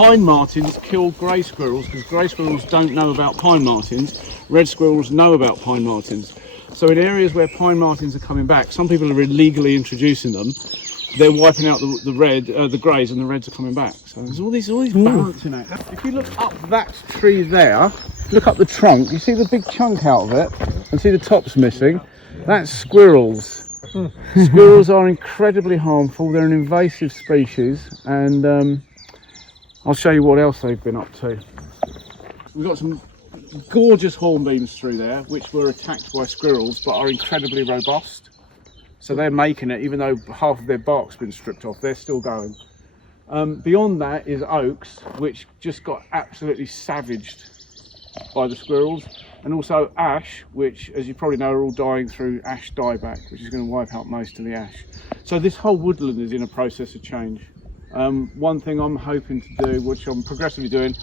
pine martens kill grey squirrels because grey squirrels don't know about pine martens. Red squirrels know about pine martens. So in areas where pine martens are coming back, some people are illegally introducing them. They're wiping out the greys, and the reds are coming back. So there's all these balancing acts. If you look up that tree there, look up the trunk, you see the big chunk out of it, and see the top's missing. That's squirrels. Squirrels are incredibly harmful. They're an invasive species, and I'll show you what else they've been up to. We've got some gorgeous hornbeams through there, which were attacked by squirrels, but are incredibly robust. So they're making it, even though half of their bark's been stripped off, they're still going. Beyond that is oaks, which just got absolutely savaged by the squirrels. And also ash, which, as you probably know, are all dying through ash dieback, which is going to wipe out most of the ash. So this whole woodland is in a process of change. One thing I'm hoping to do, which I'm progressively doing,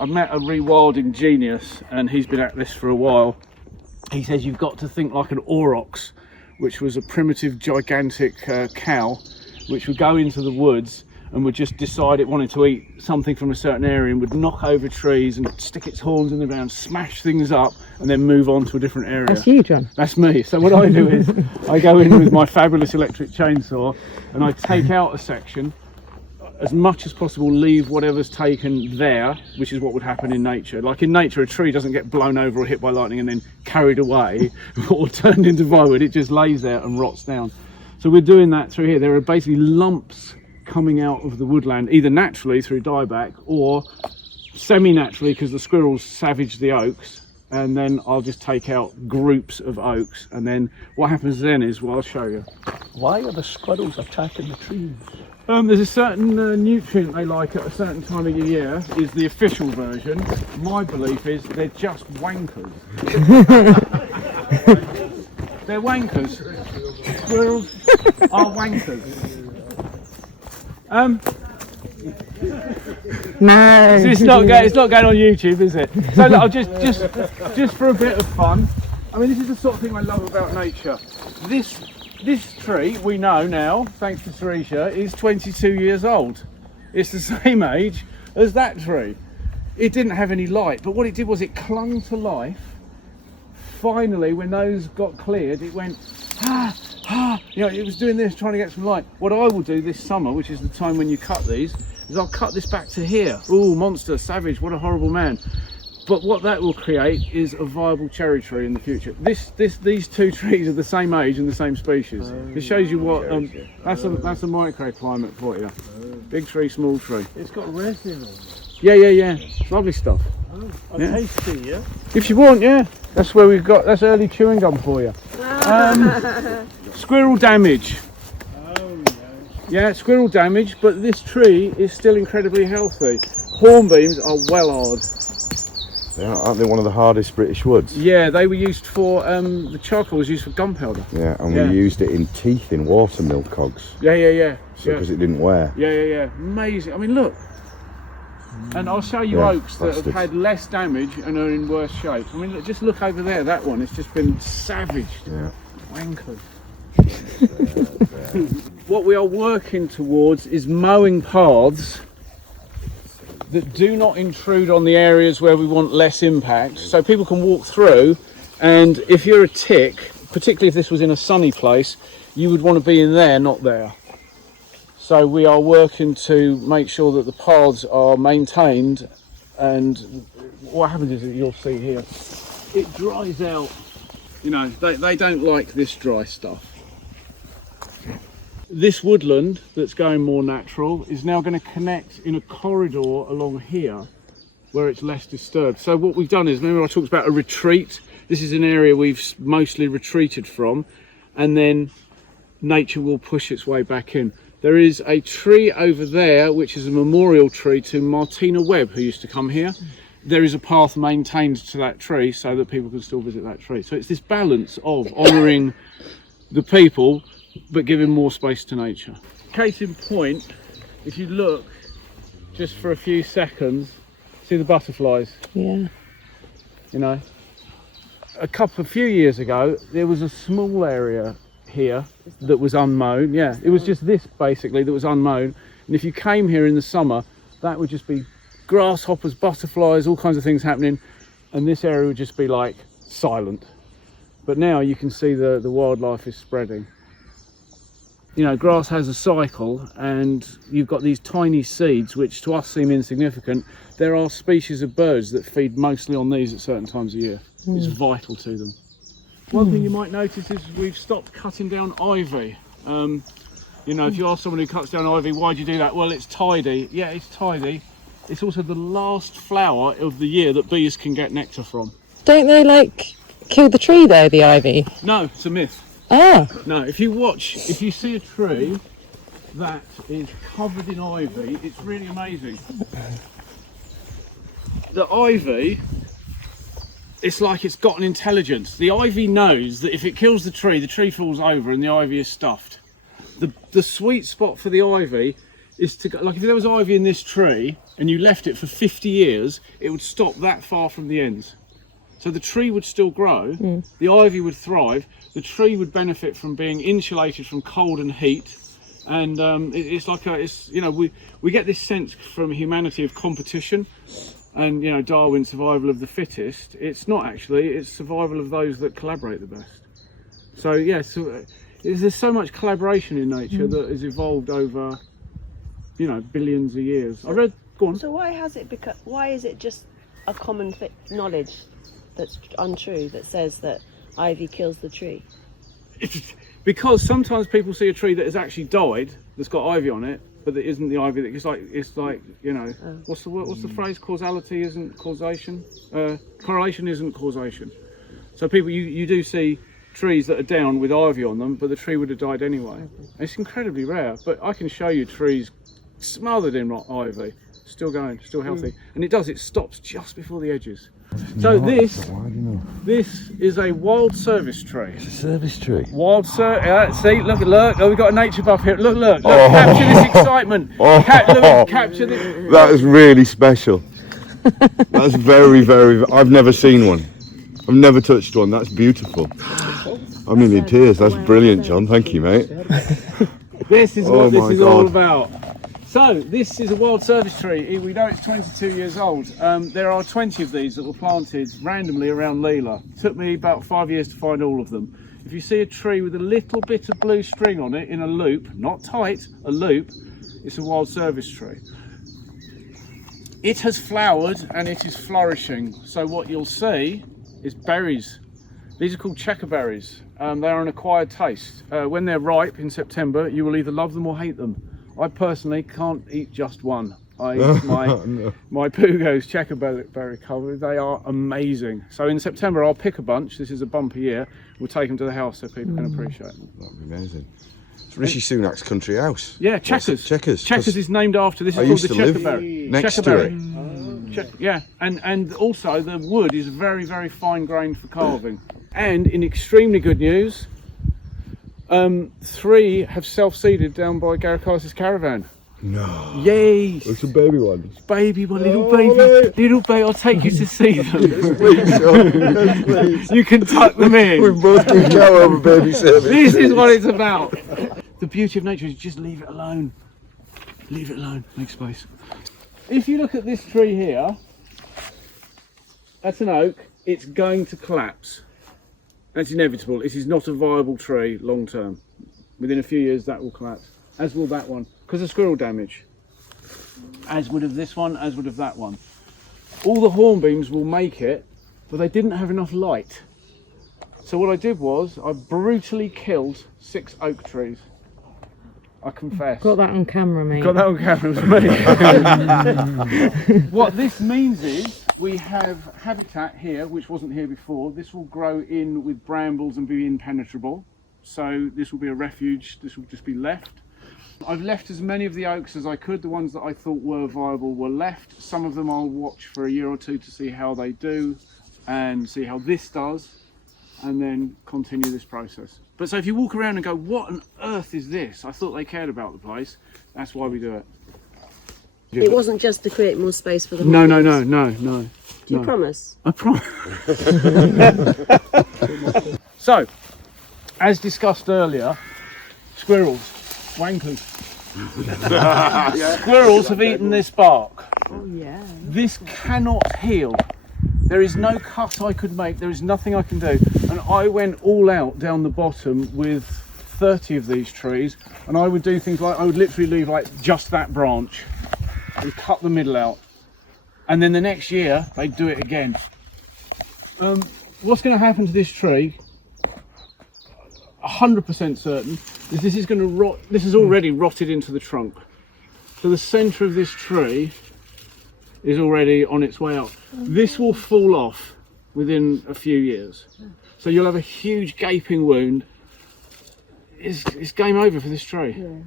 I've met a rewilding genius, and he's been at this for a while. He says you've got to think like an aurochs, which was a primitive, gigantic cow, which would go into the woods and would just decide it wanted to eat something from a certain area and would knock over trees and stick its horns in the ground, smash things up, and then move on to a different area. That's you, John. That's me. So what I do is I go in with my fabulous electric chainsaw and I take out a section, as much as possible leave whatever's taken there, which is what would happen in nature. Like in nature, a tree doesn't get blown over or hit by lightning and then carried away or turned into firewood. It just lays there and rots down. So we're doing that through here. There are basically lumps coming out of the woodland, either naturally through dieback or semi-naturally because the squirrels savage the oaks, and then I'll just take out groups of oaks, and then what happens then is, well, I'll show you. Why are the squirrels attacking the trees? There's a certain nutrient they like at a certain time of the year, is the official version. My belief is they're just wankers. They're wankers. Squirrels are wankers. No. It's not going on YouTube, is it? So look, I'll just for a bit of fun. I mean, this is the sort of thing I love about nature. This tree, we know now, thanks to Teresa, is 22 years old. It's the same age as that tree. It didn't have any light, but what it did was it clung to life. Finally, when those got cleared, it went, you know, it was doing this, trying to get some light. What I will do this summer, which is the time when you cut these, is I'll cut this back to here. Ooh, monster, savage, what a horrible man. But what that will create is a viable cherry tree in the future. These two trees are the same age and the same species. It shows you what that's a microclimate for you. Big tree, small tree. It's got resin on it. Yeah. Lovely stuff. Oh, tasty, yeah. If you want, yeah. That's where we've got. That's early chewing gum for you. Squirrel damage. Yeah, squirrel damage, but this tree is still incredibly healthy. Hornbeams are well hard. Aren't they one of the hardest British woods? Yeah, they were used for, the charcoal was used for gunpowder. Yeah, and we used it in teeth in water mill cogs. Yeah. Because it didn't wear. Yeah. Amazing. I mean, look. And I'll show you oaks that have had less damage and are in worse shape. I mean, look, just look over there, that one. It's just been savaged. Yeah. Wankers. What we are working towards is mowing paths that do not intrude on the areas where we want less impact, so people can walk through. And if you're a tick, particularly if this was in a sunny place, you would want to be in there, not there. So we are working to make sure that the paths are maintained, and what happens is that you'll see here, it dries out. You know, they don't like this dry stuff. This woodland that's going more natural is now going to connect in a corridor along here where it's less disturbed. So what we've done is, remember I talked about a retreat? This is an area we've mostly retreated from, and then nature will push its way back in. There is a tree over there which is a memorial tree to Martina Webb, who used to come here. There is a path maintained to that tree so that people can still visit that tree. So it's this balance of honouring the people but giving more space to nature. Case in point, if you look just for a few seconds, see the butterflies? Yeah. You know, a few years ago there was a small area here that was unmown. Yeah, it was just this basically that was unmown, and if you came here in the summer, that would just be grasshoppers, butterflies, all kinds of things happening, and this area would just be like silent. But now you can see the wildlife is spreading. You know, grass has a cycle, and you've got these tiny seeds which to us seem insignificant. There are species of birds that feed mostly on these at certain times of year. It's vital to them. One thing you might notice is we've stopped cutting down ivy. You know, if you ask someone who cuts down ivy, why do you do that? Well, it's tidy. Yeah, it's tidy. It's also the last flower of the year that bees can get nectar from. Don't they like kill the tree though, the ivy? No, it's a myth. Ah. No, if you see a tree that is covered in ivy, it's really amazing. The ivy, it's like it's got an intelligence. The ivy knows that if it kills the tree falls over and the ivy is stuffed. The sweet spot for the ivy is to go, like if there was ivy in this tree and you left it for 50 years, it would stop that far from the ends. So the tree would still grow, the ivy would thrive, the tree would benefit from being insulated from cold and heat, and it's like you know, we get this sense from humanity of competition, and you know, Darwin's survival of the fittest. It's not actually, it's survival of those that collaborate the best. So yeah, there's so much collaboration in nature that has evolved over, you know, billions of years. I read, go on. So why is it just a common knowledge that's untrue, that says that ivy kills the tree? Because sometimes people see a tree that has actually died, that's got ivy on it, but that isn't the ivy. It's like you know, what's the phrase? Causality isn't causation. Correlation isn't causation. So people, you do see trees that are down with ivy on them, but the tree would have died anyway. It's incredibly rare, but I can show you trees smothered in ivy, still going, still healthy, and it stops just before the edges. So this is a wild service tree. It's a service tree. Wild see, look, oh, we've got a nature buff here. Look, capture this excitement. Capture this. That is really special. That's very, very, I've never seen one. I've never touched one. That's beautiful. I'm in tears. That's brilliant, John. Thank you, mate. This is what this is all about. So this is a wild service tree. We know it's 22 years old. There are 20 of these that were planted randomly around Leela. It took me about 5 years to find all of them. If you see a tree with a little bit of blue string on it in a loop, not tight, a loop, it's a wild service tree. It has flowered and it is flourishing. So what you'll see is berries. These are called checkerberries. They are an acquired taste. When they're ripe in September, you will either love them or hate them. I personally can't eat just one. I eat my Pugo's checkerberry covered. They are amazing. So in September I'll pick a bunch. This is a bumper year. We'll take them to the house so people can appreciate them. That'd be amazing. It's Rishi Sunak's country house. Yeah, Checkers. Checkers. Checkers is named after. This is called the checkerberry. Next to it. Yeah, and also the wood is very, very fine grained for carving. And in extremely good news, 3 have self-seeded down by Garikas's caravan. No. Yes. It's a baby one. It's baby, my little baby. I'll take you to see them. You can tuck them in. We both can go over baby service. This is what it's about. The beauty of nature is just leave it alone. Leave it alone. Make space. If you look at this tree here, that's an oak. It's going to collapse. That's inevitable. It is not a viable tree long term. Within a few years that will collapse, as will that one, because of squirrel damage. As would of this one, as would of that one. All the hornbeams will make it, but they didn't have enough light. So what I did was I brutally killed 6 oak trees. I confess. Got that on camera, mate. Got that on camera, it was me. What this means is we have habitat here, which wasn't here before. This will grow in with brambles and be impenetrable. So this will be a refuge. This will just be left. I've left as many of the oaks as I could. The ones that I thought were viable were left. Some of them I'll watch for a year or 2 to see how they do and see how this does, and then continue this process. But so if you walk around and go, what on earth is this? I thought they cared about the place. That's why we do it. It wasn't just to create more space for the No. Do you promise? I promise. So, as discussed earlier, squirrels, wankers. Squirrels have eaten this bark. Oh yeah. This cannot heal. There is no cut I could make. There is nothing I can do. And I went all out down the bottom with 30 of these trees, and I would do things like I would literally leave like just that branch and cut the middle out, and then the next year they'd do it again. What's going to happen to this tree, 100% certain, is this is going to rot. This is already rotted into the trunk, so the centre of this tree is already on its way out. This will fall off within a few years, so you'll have a huge gaping wound. It's game over for this tree. Yeah.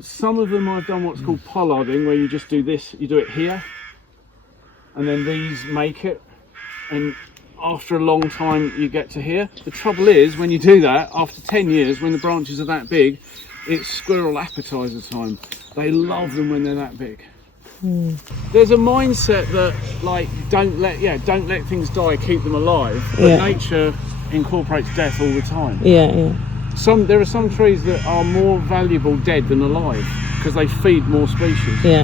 Some of them I've done what's called pollarding, where you just do this, you do it here, and then these make it, and after a long time you get to here. The trouble is, when you do that, after 10 years, when the branches are that big, it's squirrel appetizer time. They love them when they're that big. There's a mindset that, like, don't let things die, keep them alive, but Yeah. nature incorporates death all the time. Yeah. There are some trees that are more valuable dead than alive because they feed more species. Yeah.